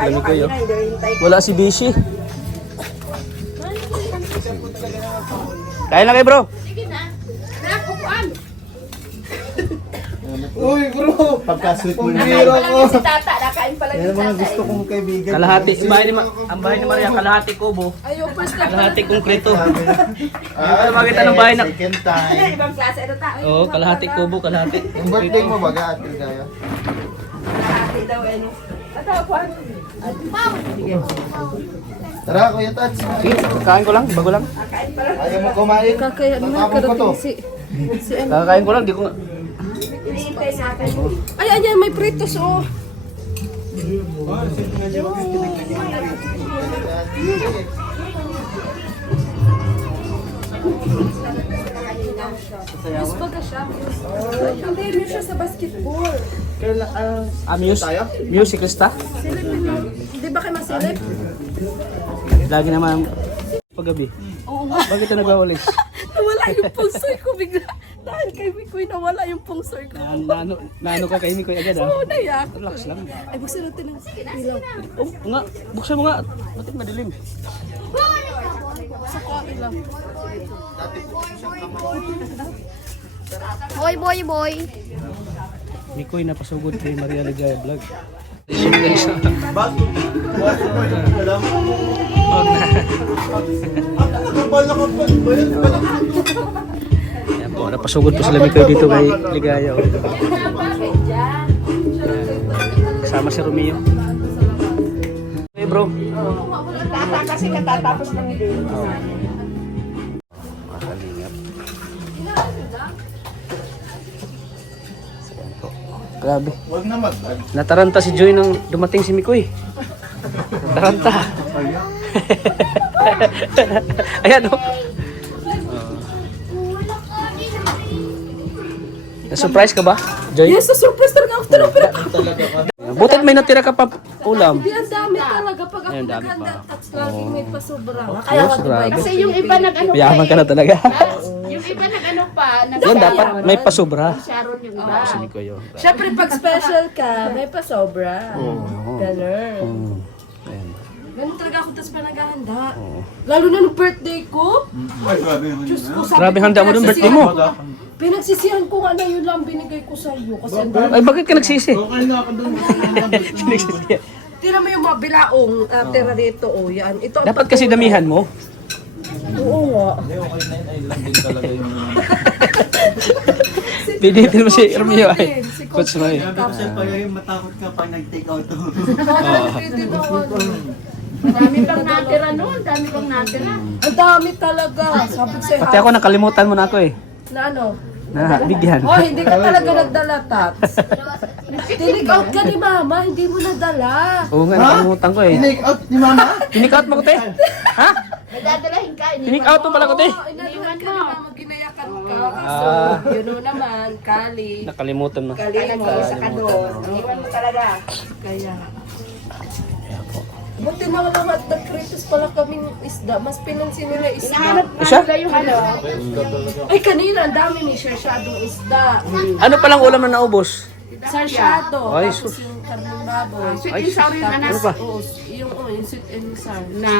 sila ni Kuya. Wala si Bishi. Kain lang kayo bro. Sige na. Nakukuan. Uy bro! Pagka-sweet mo na. Nakain pala ni si Tata. Nakain pala ni Yan ang mga Tata. gusto kong kaibigan. Kalahati. Ang bahay ni Maria, kalahati kubo. Ayaw, first time. Kalahati konkreto. Ah, makita ng bahay na. Second time. Ibang klase. Ano tayo? Oo, kalahati kubo, kalahati. Ang birthday mo baga, Ate Gaya? Kalahati daw. Ano? Tatapuan. Sige. Tara, Kuya Tats. Sige, kain ko lang, bago lang. Kakain pala. Ayaw mo kumain? Kakaya naman Tatapon ko to. karating si ano. Kakain ko lang, di ko nga. Hinihintay natin. Ay, ayan, may pritos, oh. Miss baga siya. Hindi, miss siya sa basketball. Muse? Musicalista? Silip yun. Di ba kayo masilip? Lagi naman paggabi. Oo nga. Bakit ito nagwawalis? Nawala yung pungsoy ko bigla. Dahil kay Mikoy, nawala yung pungsoy ko. Naano ka kay Mikoy agad Oo, ah? naiyak. Relax lang. Ay, buksan natin ang ilaw. Oh, nga, buksan mo nga. Ba't madilim? Buksan ko ang ilaw. Boy, boy, boy. Mikoy napasugod kay Maria Ligaya Vlog. Ayan po, napasugod po sila Mikoy dito kay Ligaya. Oh. Kasama si Romeo. Hey bro. Tata kasi katatapos ng video. Makalingap. Grabe. Huwag na mag-vlog. Nataranta si Joy nang dumating si Mikoy. Nataranta. Ayan o. Na-surprise ka ba, Joy? Yes, na-surprise talaga ako. Talaga ka. Butit may natira ka pa ulam. Hindi, ang dami talaga. Pag ako Ayun, dami naganda, pa. tats laging may pasobra. Kaya grabe. Kasi yung iba nag-ano pa Mayaman ka na talaga. Yung iba nag-ano pa. Yan dapat may pasobra. Sharon yung iba. Si Mikoy yun. Siyempre, pag special ka, may pasobra. Ganun. Ayan. Ganun talaga ako, tas pa naghahanda. Lalo na nung birthday ko. Diyos ko, sabi Grabe ko, handa mo nung birthday mo. Pinagsisihan ko nga na yun lang binigay ko sa iyo. Kasi ang dami. Ay, bakit ka nagsisi? Okay na ako doon. Nagsisi. Tira mo yung mga bilaong tira dito. Oh, yan. Ito, ang Dapat kasi damihan mo. Oo nga. Hindi, okay na yun. Ay lang din talaga yung... Pilitin mo si Romeo ay. Si Coach mo eh. Tapos pa yung matakot ka pag nag-take out to. Pwede na ako. Dami pang natira noon. Dami pang natira. Ang dami talaga. Sabi ko sa'yo. Pati ako nakalimutan mo na ako eh. Na ano? Na bigyan. Oh, hindi ka talaga nagdala, Tats. Tinig out ka ni Mama, hindi mo nadala. Oo nga, nakalimutan ko eh. Take out ni Mama? Tinik out mo ko te? Ha? May dadalahin ka. Tinik out mo pala ko te? Oh, inaduhan ka ni Mama, ginayakan ka. Ah. So, yun o naman, Kali. Nakalimutan mo. Kali mo. Isa ka doon. Iwan mo talaga. Kaya. Buti na lang at nag-kritis pala kaming isda. Mas pinansin nila isda. Hinahanap Isa? nila yung ano. Ay, kanina, ang dami may sarsyadong isda. Ano palang ulam na naubos? Sarsyado. Ay, Tapos sus. yung karneng baboy. Sweet and sour yung anak. Ano pa? Oo, yung sweet and sour. Na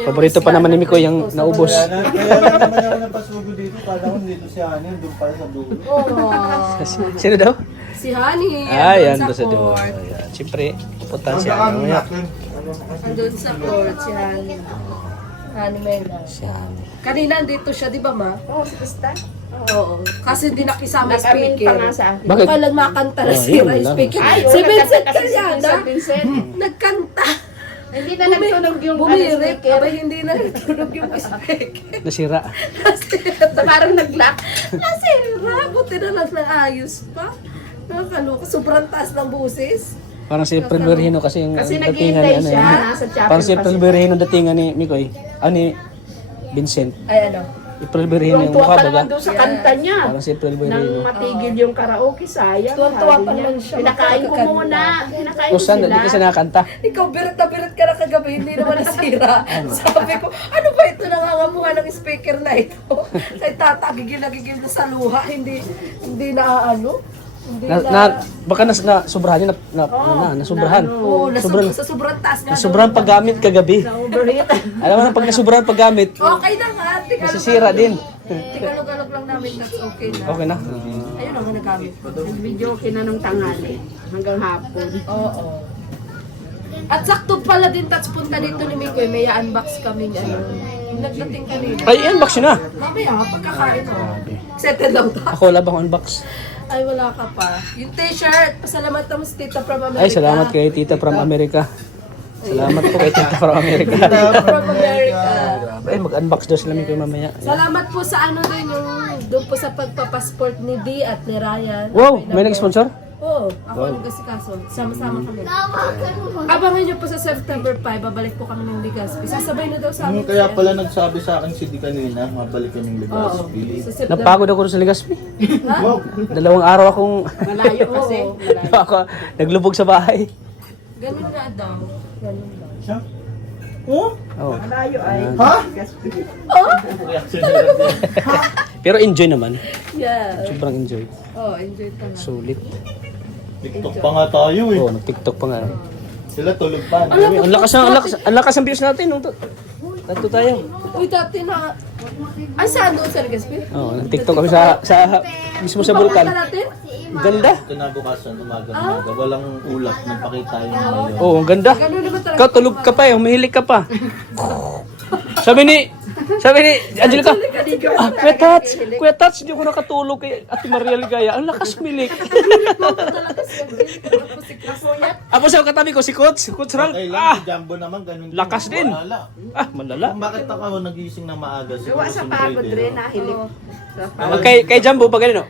Paborito pa naman ni Mikoy yung naubos. Kaya lang naman ako napasugo dito. Kala ko dito si Ani, doon pala sa dulo. Oo. Sino daw? Si Honey. Ayan, andun doon sa dulo. court. Ayan. Siyempre, pupuntahan siya. Mamaya. Andun sa court si Honey. Honey Mena. Siya. Kanina andito siya, di ba ma? Oo, si Krista. Oo. Kasi hindi nakisama Nag-amin speaker. pa nga sa akin. Bakit? Kailan makanta na Oh, si yun Ray lang. speaker. Ay, Si Vincent kasi si Calyada. Vincent. Nagkanta. Hindi na nagtunog yung Bumirit. speaker. Abay, hindi na nagtunog yung speaker. Nasira. So, parang nag-lock. Nasira. Buti na lang naayos pa. Nakakaloka. Sobrang taas ng busis. Parang si April Berhino kasi yung Kasi datingan naghihintay ni siya. ano. Nasa chapel Parang si pa April siya. Berhino datingan ni Mikoy. Ni Vincent. Ay, ano? April Berhino yung Tuwa mukha pa baga. naman doon sa kanta niya. Parang si April Nang Berhino. matigil yung karaoke, sayang. Tuwan-tuwa sabi pa niya. naman siya. Pinakain ko Magkakakanta. muna. Pinakain ko Kung saan, sila. hindi kasi nakakanta. Ikaw, birit na birit ka na kagabi, hindi naman nasira. Sabi ko, ano ba ito nangangamuha ng speaker na ito? Kay tata, gigil na sa luha, hindi na ano. Baka sobrahan yun, nasubrahan. Oo, Sobrang, sa sobrang taas nga. sobrang paggamit kagabi. Alam mo na, pag nasubrahan paggamit, Okay na nga. masisira din. Tigalog-galog lang namin, that's okay na. Okay na. Ayun ang nagamit. Video na nung tanghali hanggang hapon. Oo. At sakto pala din touch punta dito ni Mikoy, may unbox kami yung nagdating kanina. Ay, unbox yun na. Mamaya, pagkakain mo. Excited lang ta. Ako wala bang unbox? Ay, wala ka pa. Yung t-shirt, pasalamat naman sa Tita from America. Ay, salamat kay Tita from America. Salamat po kay Tita from America. Tita from America. Ay, mag-unbox daw sila kayo mamaya. Salamat po sa ano din yung doon po sa pagpapasport ni Dee at ni Ryan. Wow, may nag-sponsor? Oo, ako ang gasikaso. Sama-sama kami. Abangan nyo po sa September 5, babalik po kami ng Legazpi. Sasabay na daw sa amin. Kaya pala nagsabi sa akin si Di kanina, mabalik kaming Oo. Legazpi. Sa September. Napagod ako sa Legazpi. Ha? Wow! 2 araw akong Malayo kasi. Oo. ako naglubog sa bahay. Ganun nga daw. Ganun daw. Siya? Oh? Oh. Malayo ay. Ha? Pero enjoy naman. Yeah. Sobrang enjoy. Oh, enjoy ka na. Sulit. TikTok pa nga tayo eh. Oh, nag-TikTok pa nga. Sila tulog pa. Ang lakas ng views natin nung tato tayo. Uy, dati na... Ay, saan doon sa Legazpi? Oh, nag-TikTok kami sa mismo sa bulkan. Pakita natin? Ganda. Kinabukasan, umaga-umaga. Walang ulap. Nagpakita yung ngayon. Oh, ang ganda. Ganun naman talaga. Ikaw tulog ka pa eh, humihilig ka pa. Sabi ni Angelica, Kuya Tats, hindi ako nakatulog kay Ate Maria Ligaya. Ang lakas humilik. Ako sa katabi ko, si Coach Ral. Okay lang, si Jumbo naman ganun. Lakas din. Wala. Malala. Kung bakit ako nagising na maaga? Siguro Gawa sa pagod rin, nahilig. Sa pagod. Kay Jumbo, pag ganun,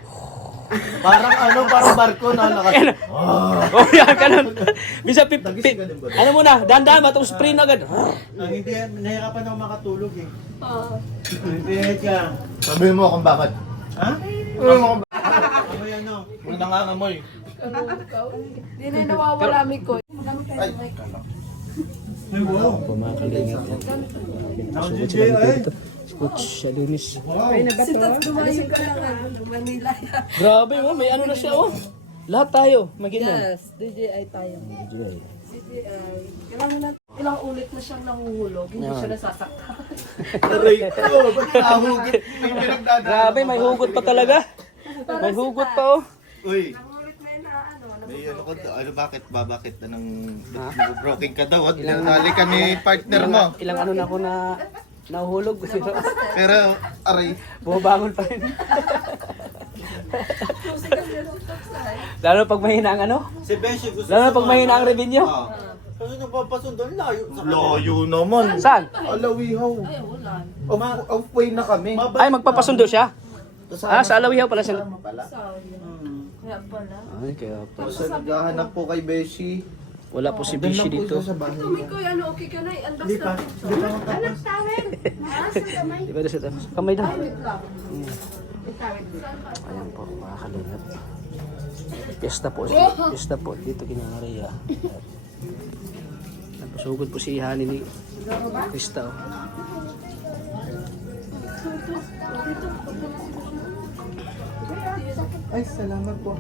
Parang barko na lakas. oh, yan, ganun. Bisa, Nagising ka din ba? ano muna, dahan-dahan, matapos spray na agad. Hindi, nahirapan ako makatulog eh. Hindi ka. Sabi mo kung bakit. Ha? Sabi mo kung bakit. Ano yan no? Kung nangangamoy. Hindi na nawawala Mikoy. Ay, wow. Pumakalingap. Pasugod sila dito. Coach Adonis. Si Tats dumayo ka lang ng Manila. Grabe mo, may ano na siya oh. Lahat tayo, maginan. Yes, DJI tayo. DJI. Kailangan natin. Ilang ulit na siyang nanguhulog, hindi siya nasasaktan. Aray ko, ba't nahugit? May pinagdadaan. Grabe, may hugot pa talaga. May hugot pa oh. Uy. May ano ko, bakit broken ka daw? At nali ka ni partner mo. Ilang ano na ako na nahuhulog. Pero, aray. Bumabangon pa rin. Lalo pag mahina ang ano? Si Beshi gusto Lalo pag mahina ang revenue? Kasi nagpapasundo, layo. Layo naman. Saan? Alawihaw. Ay, wala. Off-way na kami. Ay, magpapasundo siya? Sa Alawihaw pala siya. Kaya pala. Ay, kaya pa. So, naghahanap po kay Beshi. Wala po si Bishi dito. Sa bahay. Mikoy, ano, okay ka na? Unbox natin. Anak tawin. Nasa kamay. Di ba ito siya? Kamay daw. Wait lang. Ayan po, mga kalingap. Piyesta po dito kinangaria. Napasugod po si Hani ni Krista. Oh. Ay, salamat po.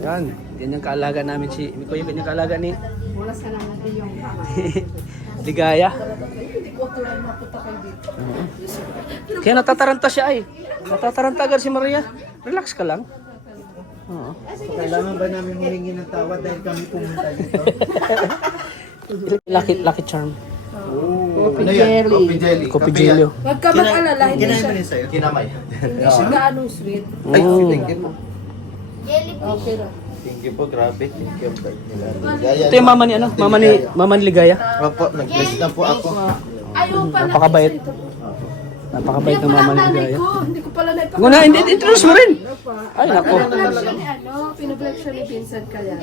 Yan, yan yung kaalaga namin si Mikoy, yan yung kaalaga ni Mulas ka lang natin yung kamay. Ligaya. Hindi ko tuloy mapunta kayo dito. Kaya natataranta siya ay. Natataranta agad si Maria. Relax ka lang. Oo. Kailangan ba namin humingi ng tawad dahil kami pumunta dito? Lucky charm. Ano yan? Coffee jelly. Coffee jelly. Huwag ka mag-alala, hindi siya, rin sa'yo? Kinamay. hindi siya gaanong sweet. Ay, thank you po. Okay na. Thank you po, grabe. Thank you. Ito yung mama ni ano? Mama ni Ligaya. Opo, nag-bless na po ako. Ayaw pala. Napakabait. Napakabait ng mama ni Ligaya. Hindi ko pala naipakita. Nguna, hindi, introduce mo rin. Ay, nako. Pinablog siya ni ano, pinablog siya ni Vincent kaya.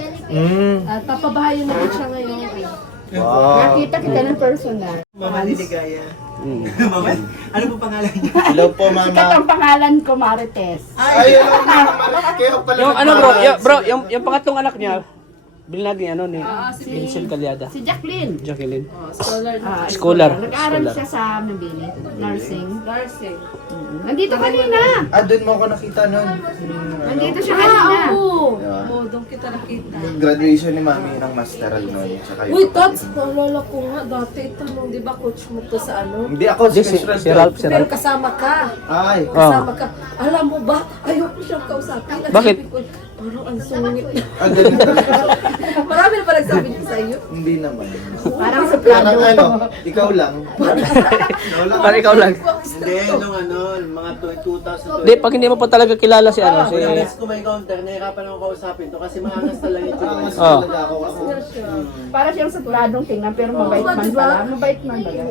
At papabahayan naman siya ngayon. Wow. Nakita kita ng personal. Mama ni Ligaya. Mm. Mama, ano po pangalan niya? Hello po, Sikat mama. ang pangalan ko, Marites. Ay, hello, mama. Kaya pala Yung ano bro, yung pangatlong anak niya, Bili natin ano ni si- Vincent Calyada. Si Jacqueline. Jacqueline. Scholar na. Scholar. Nag-aaral Scholar. siya sa Mabini. Nursing. Nursing. Nandito kanina. Doon mo ako nakita nun. Nandito siya kanina. Oo. Diba? Oo, doon kita nakita. Yung graduation ni Mami ng masteral nun. Tsaka yung Uy, kapatid. Tots, naalala ko nga dati ito nung, di ba coach mo to sa ano? Hindi ako, Di, si Ralph, si Pero Ralph. kasama ka. Ay, Kasama ka. Alam mo ba, ayoko siyang kausapin. Ang Bakit? sabi ko, parang ang sungit. ganun. Marami na ba nagsabi niyo sa iyo? Hindi naman. Parang sa Parang ano, ikaw lang. Para ikaw lang. Hindi, nung ano, mga 2020. Di, pag hindi mo pa talaga kilala si ano, si... Unless ko may counter, nahirapan ako kausapin to kasi maangas talaga yung Maangas Oh. talaga ako. Para siyang sutladong tingnan pero mabait man pala. Mabait man ba yan?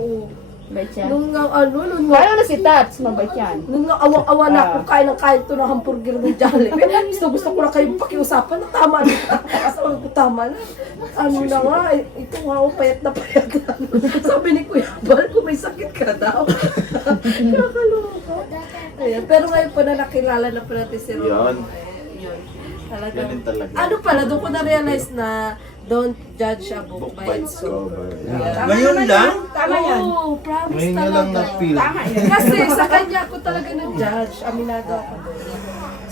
Mabait siya. Nung nga, nung nga, Lalo na si Tats, mabait yan. nung nga awa-awa na ako kain ng kain to ng hamburger ng Jollibee. Gusto ko na kayong pakiusapan na tama na. Sabi ko tama na. Ano na nga, ito nga ako payat na payat. Sabi ni Kuya Bal, kung may sakit ka daw. Kakaloka. Ayan, pero ngayon pa na nakilala na pa natin si Ron. Yun. Yun. Talaga. Ganun talaga. Ano pala, doon ko na-realize na don't judge a book Book by by its its cover. cover. Ngayon lang? Tama yan. Oo, promise Ngayon nga lang talaga. na-feel. Tama yan. Kasi sa kanya ako talaga nag-judge. Aminado ako.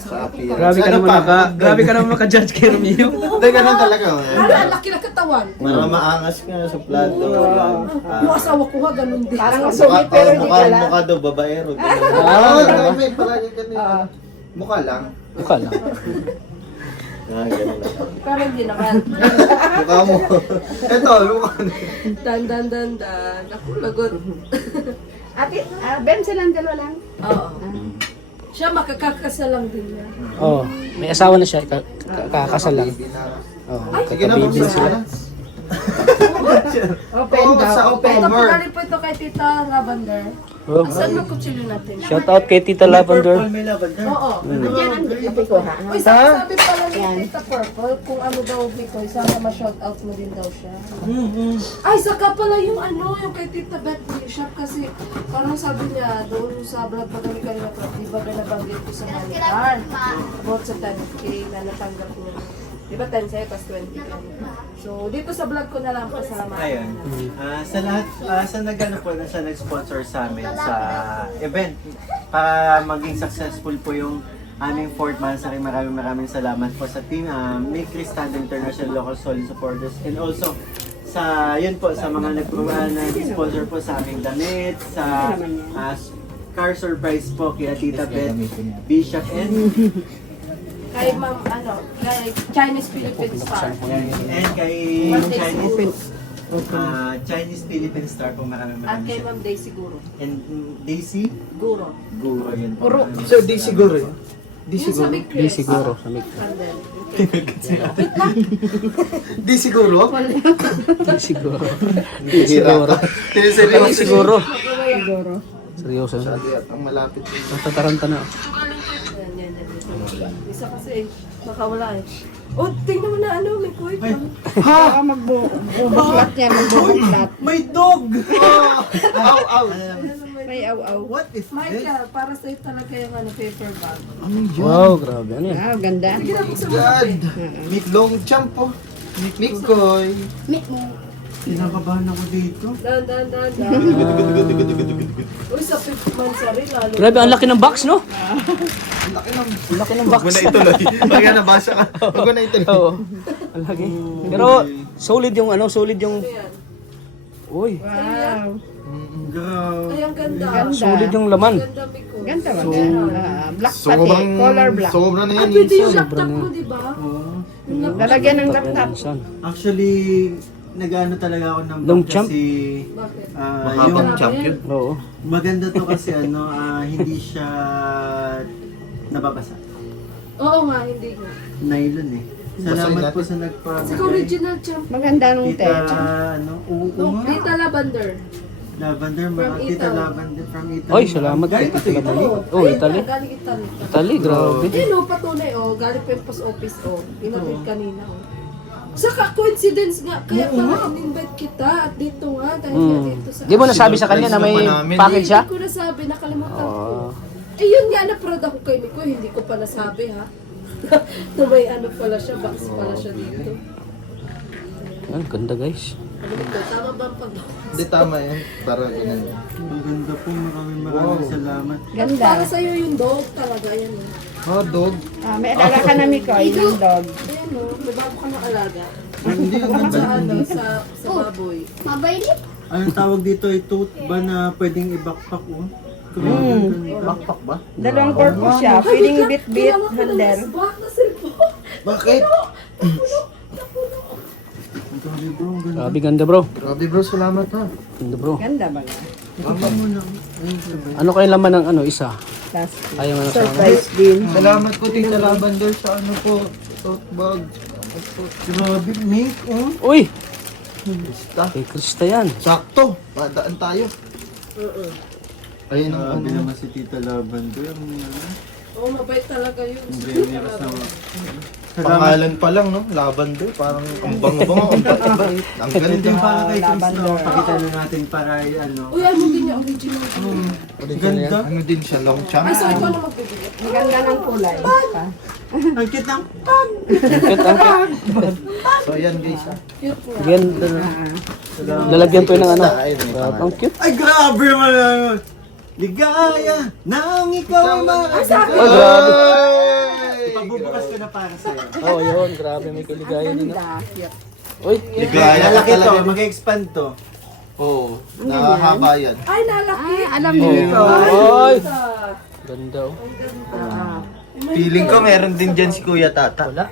Sa appearance. Grabe ka Ano naman pa? grabe ka naman maka-judge kay Romeo. Hindi, ganun talaga. Para ang laki ng katawan. Para maangas ka sa plato. Yung asawa ko nga, ganun din. Parang ang sungit pero hindi pala. Mukha daw, babaero. Grabe, palagi ka mukha lang. Mukha lang. Ganun lang. Pero hindi naman. Mukha mo. Ito, mukha. Dan. Ako, lagot. Ate, Ben silang dalawa lang. Oo. Siya makakakasal lang din niya. Oh, may asawa na siya, kakasal lang. Oh, Sige na, kakabibi buksan sila. na. Open Oo, daw. sa Open. Ito, October. pagaling po ito kay Tita Lavender. Oh. Asan mo kutsilyo natin? Shout out kay Tita Purple, Lavender. may lavender. Oo. Yan ang ipay ko ha. Uy, sabi pala ni Tita Purple, kung ano daw Bikoy, sana ma-shout out mo din daw siya. Ay, saka pala yung ano, yung kay Tita Beth Bishop kasi parang sabi niya doon sa vlog pa kami kanina pa, di ba nabanggit ko sa Manitar about sa 10K na natanggap niya. Di ba 10 sa'yo, pas 20 ka. So, dito sa vlog ko na lang pasalamat. Ayun. Sa lahat, sa nag-ano po na siya nag-sponsor sa amin sa event para maging successful po yung aming 4th Mansari. Maraming salamat po sa team. May Cristando International Local Solid Supporters and also sa yun po sa mga nag-sponsor po sa aming damit, sa car surprise po kay Tita Beth Bishop and Kay Ma'am, ano, kay Chinese Philippine Star. kay Chinese Philippine Star po maraming At kay salamat. Ma'am Day siguro. And Daisy Guro. Guro yun po. So, di siguro yun. Yung sa Big Di Chris. siguro, sa mic. And then, Di siguro? Di siguro. Di siguro. Di siguro. Siguro. Seryoso. Ang malapit. Natataranta na. yan. Isa kasi, baka wala eh. Oh, tingnan mo na ano, may kuwait. Baka magbubuklat yan. Magbubuklat. May dog! Ow, ow. May aw-aw. What is this? Michael, para sa'yo talaga yung ano, paper bag. Wow, grabe. Ano yan? Wow, ganda. Sige na, buksan mo God. natin. Long jump po. Mikoy. Kinakabahan ako dito. Dan. Uy, sa 5th Mansari, lalo. Grabe, ang laki ng box, no? Ang laki ng box. Huwag mo na ituloy. Pag yan nabasa ka. Huwag mo na ituloy. Oo. Ang laki. Pero, solid yung ano, solid yung... Ayan. Uy, Wow. Grabe. Ay, ang ganda. Ganda. solid yung laman. Ganda, Miko. Ganda ba? Black pati. Color black. Sobra na Ay, yan. pwede yung Insan. laptop mo, di ba? Yung laptop. Lalagyan ng laptop. Minsan. Actually, nag-ano talaga ako ng Long bag jump? kasi Bakit? Mahabang yung champion. Oo. maganda to kasi ano, hindi siya nababasa. Oo nga, hindi ko. Nylon eh. Salamat Basahin po sa nagpabigay. Saka original champ. Maganda nung Tita, techo. ano, oo nga. Tita Lavender. Lavender, mga From Tita Italy. Lavender from Italy. Ay, salamat kay Galing Tita ito, Lavender. Italy. Oh, Italy. Galing Italy. Italy, grabe. Eh, no, patunay, oh. Galing pa yung post office, oh. Inatid kanina, oh. Saka coincidence nga, kaya pala in-invite kita at dito nga, dahil nga dito sa... Di mo nasabi sa kanya na may Surprise naman namin. package siya? Hindi ko nasabi, nakalimutan ko. Oh. Eh, yun nga, na-proud ako kay Nico, hindi ko pa nasabi, ha? na may ano pala siya, box pala siya dito. Ang ganda guys. Tama ba ang pag... Hindi tama yan. Para ganun. Ang ganda po, maraming salamat. Ganda. Para sa'yo yung dog talaga, yan o. Oh, dog. May alaga ka na, Mikoy, ng dog. Ayan o, may bago ka ng alaga. Hindi, ang ganda. Sa ano, sa baboy. Anong tawag dito? Ito ba na pwedeng i-backpack mo? Backpack ba? Dalawang purpose siya. Pwedeng bit-bit, handle. Bak na cellphone. Bakit? Ang grabe bro, ang ganda. Grabe ganda bro. Grabe bro, salamat ha. Ganda bro. Ganda ba nga? Baka mo lang. Ano kayo laman ng ano isa? Plastic. Ayaw nga na sa Surprise din. Salamat po Tita Lavender sa ano po. Tote bag. Salamat po. Grabe, mink, oh. Uy! Basta. Kay Krista yan. Sakto. Padaan tayo. Ayun ang Grabe ano. naman si Tita Lavender. Oo, mabait talaga yun. Ang generous naman. Salamat. Pangalan pa lang, no? Lavender. Parang ang bango-bango. Ang bait. Ang Ganun din ganda. para kay Chris, Lavender. no? Pakita na natin para ano. Uy, ano din yung original. Ganda. Ano din siya, long champ. Ay, so ikaw na magbibigay. Ang ganda ng kulay. Ang cute ng So yan guys ha. Cute po. Ganda na. Lalagyan to ng ano. Ayun, may Grabe, pangalan. ang cute. Ay, grabe naman yun. Ligaya nang ikaw ay Oh, grabe. Pagbubukas ko na para sa'yo. Oh, yun. Grabe. May kaligayan din. Ganda. Uy! Ligaya Lalaki to, talaga. mag-expand to. Oo. Nahaba yan. Ay, nalaki. Alam niyo ito. Oy! Ah, Ganda oh. Feeling ko meron din dyan si Kuya Tata. Wala.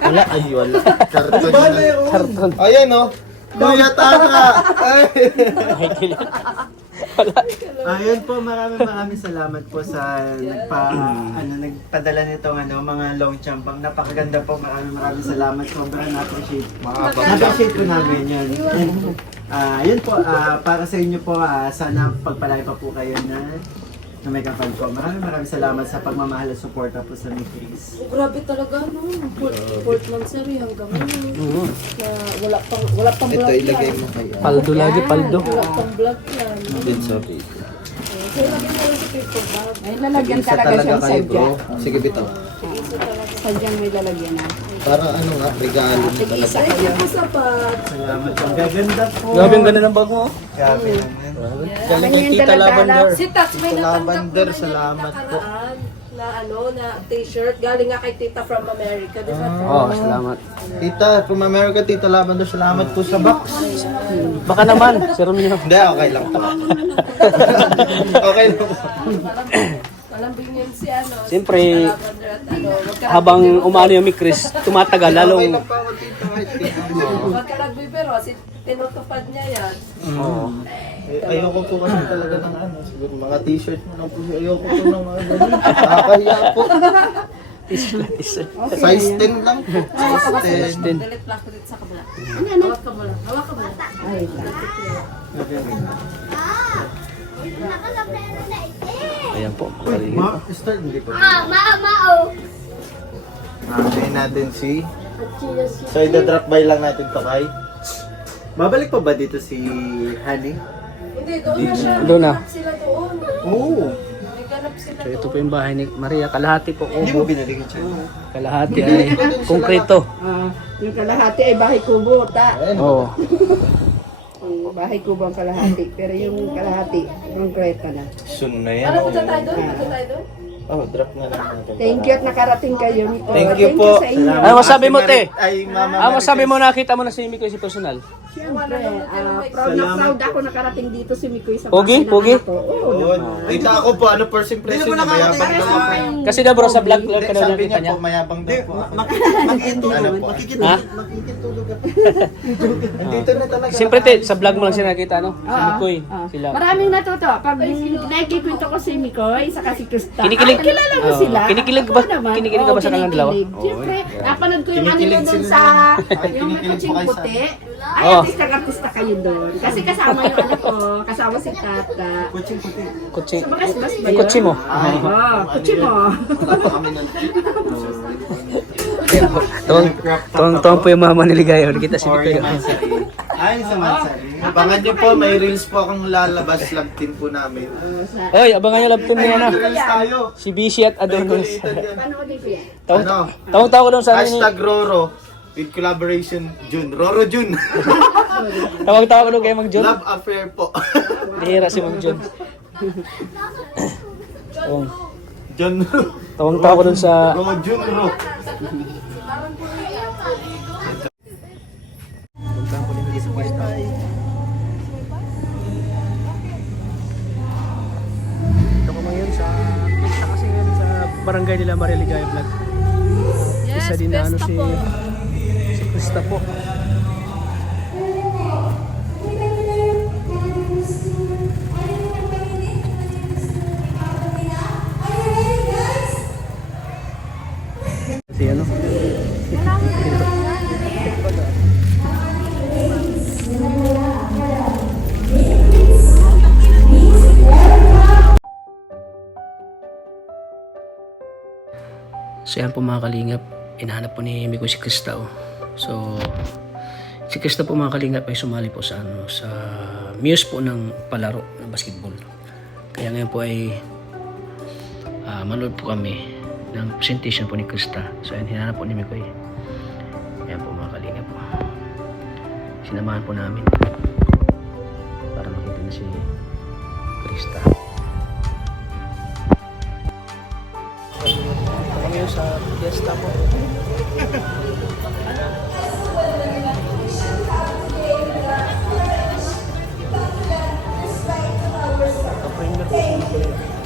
Wala. Ay, wala. Karton Ba, yun. meron? Karton. Ayan oh. Kuya Tata! Ay. Ay, kilit. Ayun po, maraming salamat po sa nagpadala nitong mga long champang. Napakaganda po, maraming salamat. Sobrang na-appreciate. Na-appreciate ko namin yun. Yun po, para sa inyo po, sana pagpalay pa po kayo na may kapal ko. Maraming salamat sa pagmamahal at suporta po sa Mikris. oh, grabe talaga, no? Fourth month sari hanggang ngayon. Na wala pang Ito vlog ilagay yan. mo kayo. Paldo lagi, paldo. Wala pang vlog yan. Din sa paper. So, ilagay mo lang sa paper bag. Ay, lalagyan Isa talaga siyang kayo sadya. bro. Sige bito. Isa talaga. Sadyang may lalagyan na. Parang ano nga, regalo mo talaga. Thank you po sa bag. Salamat po. Gaganda po. Grabe ang ganda ng bag mo. Grabe naman. Galing kay Tita Lavender. Si Tats, may Tita natanggap Lavender, naman salamat yung po. nakaraan na na t-shirt. Galing nga kay Tita from America, di ba? Oh, salamat. Tita, from America, Tita Lavender, salamat po sa box. Baka naman, si Romeo. Hindi, okay lang po. Okay lang po. Malambing yun si ano. Siyempre, si Lavender at ano. Habang umano yung Mikris, tumatagal, Okay lalong... lang po ako, Tita. Huwag ka nagbibiro, tinutupad niya yan. Oo. Ayoko po kasi talaga ng ano, siguro mga t-shirt mo lang po. Ayoko po ng mga ganun. Nakakahiya po. Size 10 lang po. Size 10. Delete lang ko dito sa kabila. Hawak ka mo lang. Hawak ka mo lang. Ay, Ayan po. Start hindi po. Mamay natin si... So, ida-drop by lang natin to kay... Babalik pa ba dito si Honey? Hindi, doon na siya. Doon na. Nagganap sila doon. Oo. Nagganap sila So, ito doon. po yung bahay ni Maria. Kalahati po. Hindi mo Kubo. binalik siya. Kalahati ay konkreto. yung kalahati ay bahay kubo, ta. Oo. Bahay kubo ang kalahati. Pero yung kalahati, konkreto na. Soon na yan. Ano, punta tayo doon? Punta tayo doon? Oh, drop na lang natin. Thank you at nakarating kayo, Miko. Thank you po. sa inyo. Ano masabi mo, te? Ay, Mama Ano masabi mo, nakita mo na si Mikoy si personal? Siyempre, proud na proud ako nakarating dito si Mikoy sa Pogi? bahay ng Pogi? anak ko. Oo. Yun. Tita ako po, ano first impression niya? Mayabang daw ako. Kasi daw bro, sa vlog ka daw Sabi nakita niya niya. po, mayabang daw po ako. Makikitulog. Ano po? Ha? Makikitulog ako. Nandito na talaga. Siyempre, te, sa vlog mo lang siya nakita, no? Si Mikoy. Sila. Maraming natuto. Pag nakikikwento ko si Mikoy, saka si Krista. Kinikilig. Kilala mo Oo. sila. Kinikilig ba? Oo naman. Kinikilig ka ba sa kanilang dalawa? kinikilig. Siyempre, napanood ko yung ano Kinikilig yun doon sila. sa Ay, yung may kinikilig kutsing po kayo sa- puti. Ay, Oo. artista kayo doon. Kasi kasama yung anak ko, kasama si Tata. Kutsing puti. Kutsi. Sa Bakas-bas ba Yung yun? kutsi mo. Ay, Oo, kutsi mo. Wala kami nun. Tuwang po yung mama ni Ligayo. Nakita si Or Mikoy. yung Mansari. Ay, sa Mansari. Abangan niyo po, may reels po akong lalabas. Love team po namin. Oy, abangan niyo love team niya na. Reels tayo. Si Bishi at May Adonis. kulitan yan. Panoodin ko yan. Ano? Tawang-tawa ko doon sa akin ni... Hashtag Roro. with collaboration Jun. Roro Jun. Tawag-tawag doon kay Mang John. Love affair po. Bihira si Mang John. Tawag- Jun Ro. Tawag-tawag doon sa... Ro Jun Ro. Ito ko ngayon sa... Pista kasi ngayon sa barangay nila Mariligaya Vlog. Isa din na ano si Krista po. Si ano? So yan po mga kalingap, hinahanap po ni Miko si Krista oh. So si Krista po mga kalingap ay sumali po sa ano, sa muse po ng palaro ng basketball. Kaya ngayon po ay manood po kami ng presentation po ni Krista. So yan, hinahanap po ni Miko eh. Yan po mga kalingap po. Sinamahan po namin para makita na si Krista. Kami sa fiesta po. Ka-premier po siya.